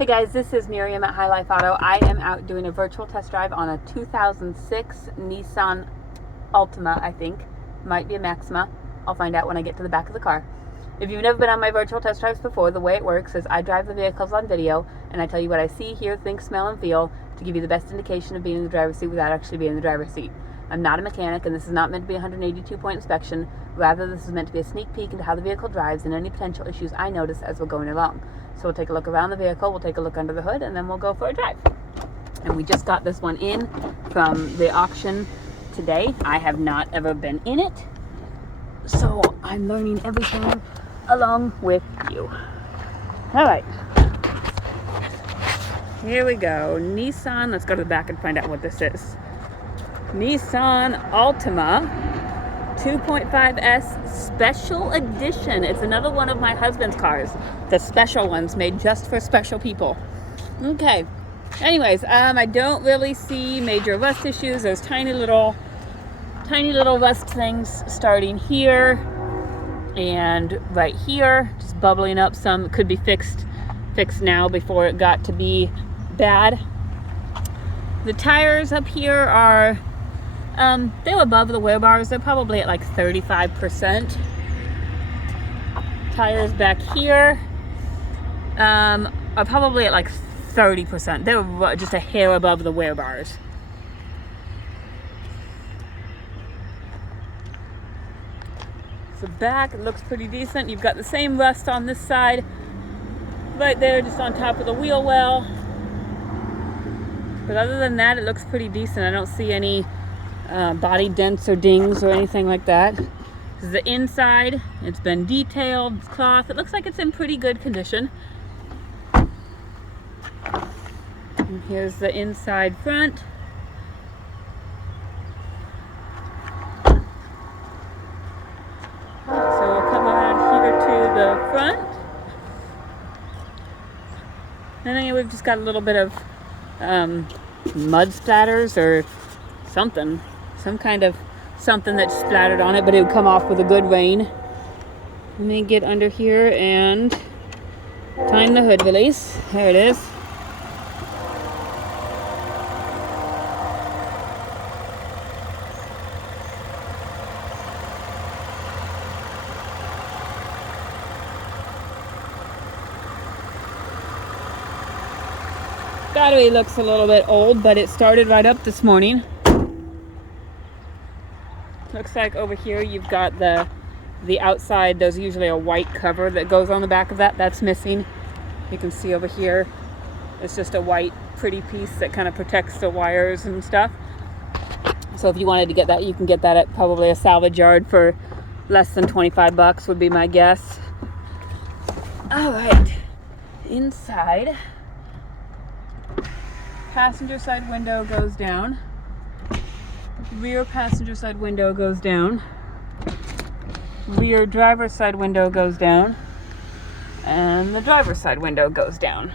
Hey guys, this is Miriam at High Life Auto. I am out doing a virtual test drive on a 2006 Nissan Altima, I think. Might be a Maxima. I'll find out when I get to the back of the car. If you've never been on my virtual test drives before, the way it works is I drive the vehicles on video and I tell you what I see, hear, think, smell, and feel to give you the best indication of being in the driver's seat without actually being in the driver's seat. I'm not a mechanic, and this is not meant to be a 182-point inspection. Rather, this is meant to be a sneak peek into how the vehicle drives and any potential issues I notice as we're going along. So we'll take a look around the vehicle, we'll take a look under the hood, and then we'll go for a drive. And we just got this one in from the auction today. I have not ever been in it, so I'm learning everything along with you. All right. Here we go. Nissan. Let's go to the back and find out what this is. Nissan Altima 2.5S Special Edition. It's another one of my husband's cars. The special ones made just for special people. Okay. Anyways, I don't really see major rust issues. There's tiny little rust things starting here and right here, just bubbling up some. It could be fixed now before it got to be bad. The tires up here are they're above the wear bars. They're probably at like 35%. Tires back here are probably at like 30%. They're just a hair above the wear bars. The back looks pretty decent. You've got the same rust on this side right there, just on top of the wheel well. But other than that, it looks pretty decent. I don't see any body dents or dings or anything like that. This is the inside. It's been detailed. It's cloth. It looks like it's in pretty good condition. And here's the inside front. So we'll come around here to the front. And then we've just got a little bit of mud splatters or something. Some kind of something that splattered on it, but it would come off with a good rain. Let me get under here and find the hood release. There it is. Battery looks a little bit old, but it started right up this morning. Looks like over here you've got the outside. There's usually a white cover that goes on the back of that. That's missing. You can see over here it's just a white pretty piece that kind of protects the wires and stuff. So if you wanted to get that, you can get that at probably a salvage yard for less than 25 bucks would be my guess. All right, inside. Passenger side window goes down. Rear passenger side window goes down. Rear driver's side window goes down. And the driver's side window goes down.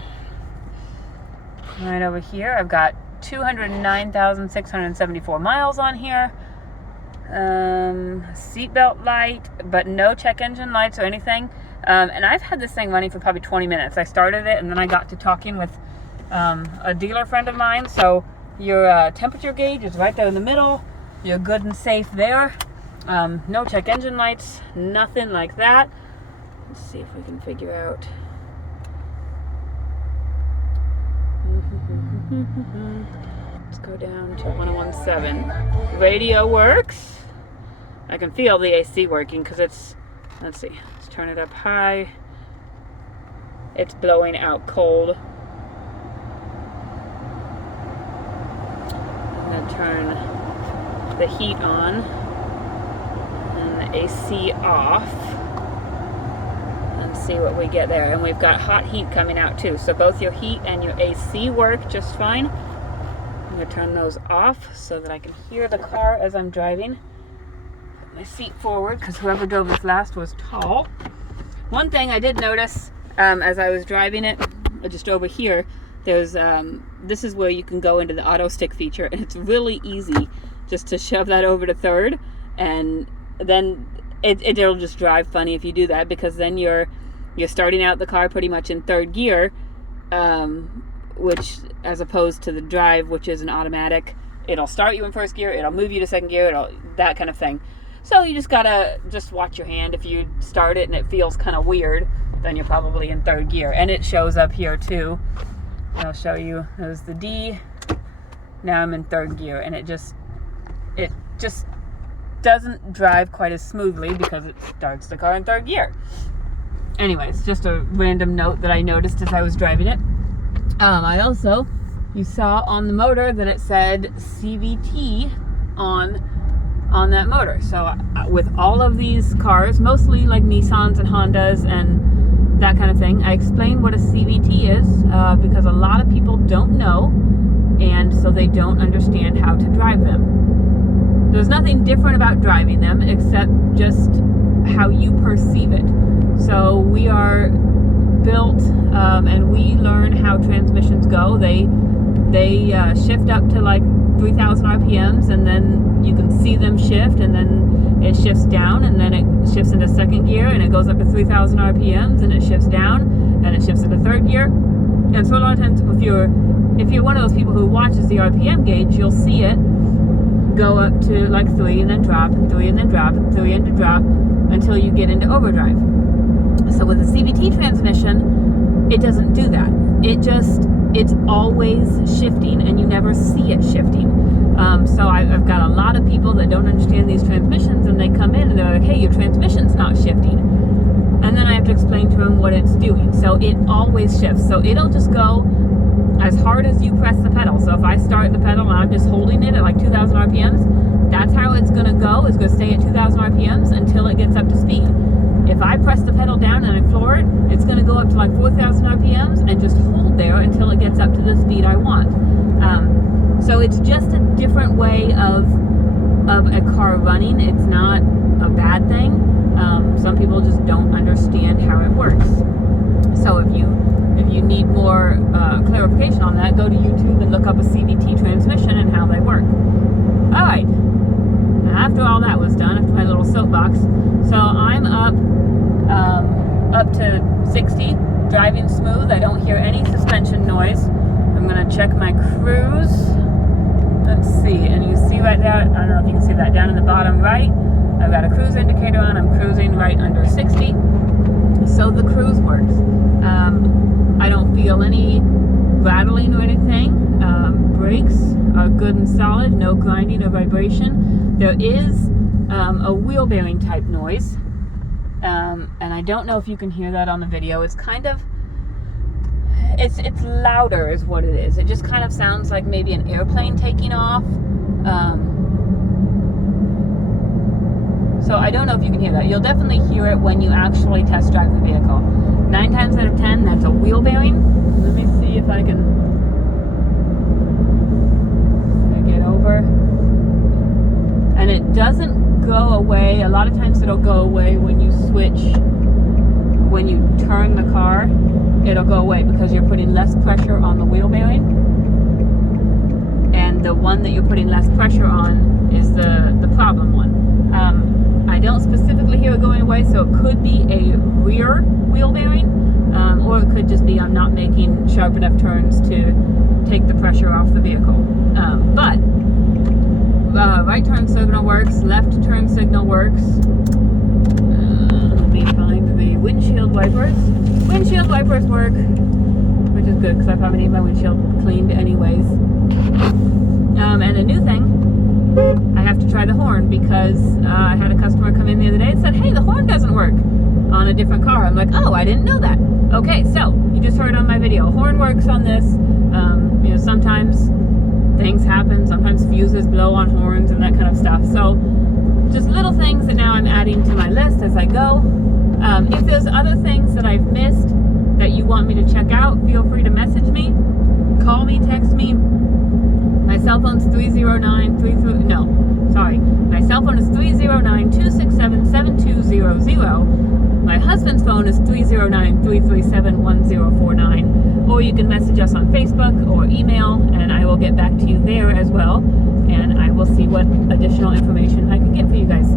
Right over here, I've got 209,674 miles on here. Seatbelt light, but no check engine lights or anything. And I've had this thing running for probably 20 minutes. I started it and then I got to talking with a dealer friend of mine. So your temperature gauge is right there in the middle. You're good and safe there. No check engine lights, nothing like that. Let's see if we can figure out. Let's go down to 1017. Radio works. I can feel the AC working because it's, let's see, let's turn it up high. It's blowing out cold. I'm going to turn the heat on and the AC off and see what we get there. And we've got hot heat coming out too, so both your heat and your AC work just fine. I'm going to turn those off so that I can hear the car as I'm driving. Put my seat forward because whoever drove this last was tall. One thing I did notice as I was driving it, just over here, there's this is where you can go into the auto stick feature, and it's really easy just to shove that over to third, and then it'll just drive funny if you do that, because then you're starting out the car pretty much in third gear, which as opposed to the drive, which is an automatic. It'll start you in first gear, it'll move you to second gear, that kind of thing. So you just gotta watch your hand. If you start it and it feels kind of weird, then you're probably in third gear. And it shows up here too. I'll show you. There's the D. Now I'm in third gear, and it just doesn't drive quite as smoothly because it starts the car in third gear. Anyways, just a random note that I noticed as I was driving it. I also, you saw on the motor that it said CVT on that motor. So with all of these cars, mostly like Nissans and Hondas and that kind of thing, I explained what a CVT is because a lot of people don't know, and so they don't understand how to drive them. There's nothing different about driving them except just how you perceive it. So we are built and we learn how transmissions go. They shift up to like 3,000 RPMs, and then you can see them shift, and then it shifts down, and then it shifts into second gear, and it goes up to 3,000 RPMs, and it shifts down, and it shifts into third gear. And so a lot of times if you're one of those people who watches the RPM gauge, you'll see it go up to like 3 and then drop, and 3 and then drop, and 3 and then drop until you get into overdrive. So with the CVT transmission, it doesn't do that. It's always shifting, and you never see it shifting. So I've got a lot of people that don't understand these transmissions, and they come in and they're like, hey, your transmission's not shifting. And then I have to explain to them what it's doing. So it always shifts. So it'll just go as hard as you press the pedal. So if I start the pedal and I'm just holding it at like 2,000 RPMs, that's how it's going to go. It's going to stay at 2,000 RPMs until it gets up to speed. If I press the pedal down and I floor it, it's going to go up to like 4,000 RPMs and just hold there until it gets up to the speed I want. So it's just a different way of a car running. It's not a bad thing. Some people just don't understand how it works. So if you need more clarification on that, go to YouTube and look up a CVT transmission and how they work. All right. After all that was done, after my little soapbox, so I'm up to 60, driving smooth. I don't hear any suspension noise. I'm gonna check my cruise. Let's see, and you see right there, I don't know if you can see that down in the bottom right, I've got a cruise indicator on. I'm cruising right under 60, so the cruise works. I don't feel any rattling or anything. Brakes are good and solid, no grinding or vibration. There is a wheel bearing type noise, and I don't know if you can hear that on the video. It's kind of, it's louder is what it is. It just kind of sounds like maybe an airplane taking off. So I don't know if you can hear that. You'll definitely hear it when you actually test drive the vehicle. 9 times out of 10, that's a wheel bearing. Let me see if I can get over. And it doesn't go away. A lot of times it'll go away when you switch, when you turn the car, it'll go away because you're putting less pressure on the wheel bearing. And the one that you're putting less pressure on is the problem one. I don't specifically hear it going away, so it could be a rear wheel bearing, or it could just be I'm not making sharp enough turns to take the pressure off the vehicle. But right turn signal works, left turn signal works. Let me find the windshield wipers. Windshield wipers work, which is good because I probably need my windshield cleaned anyways. And a new thing, I have to try the horn because I had a customer come in the other day and said, hey, the horn doesn't work on a different car. I'm like, oh, I didn't know that. Okay, so you just heard on my video, horn works on this. Sometimes things happen. Sometimes fuses blow on horns and that kind of stuff. So just little things that now I'm adding to my list as I go. If there's other things that I've missed that you want me to check out, feel free to message me, call me, text me. My cell phone's 309-267-7200. My husband's phone is 309-337-1049. Or you can message us on Facebook or email, and I will get back to you there as well. And I will see what additional information I can get for you guys.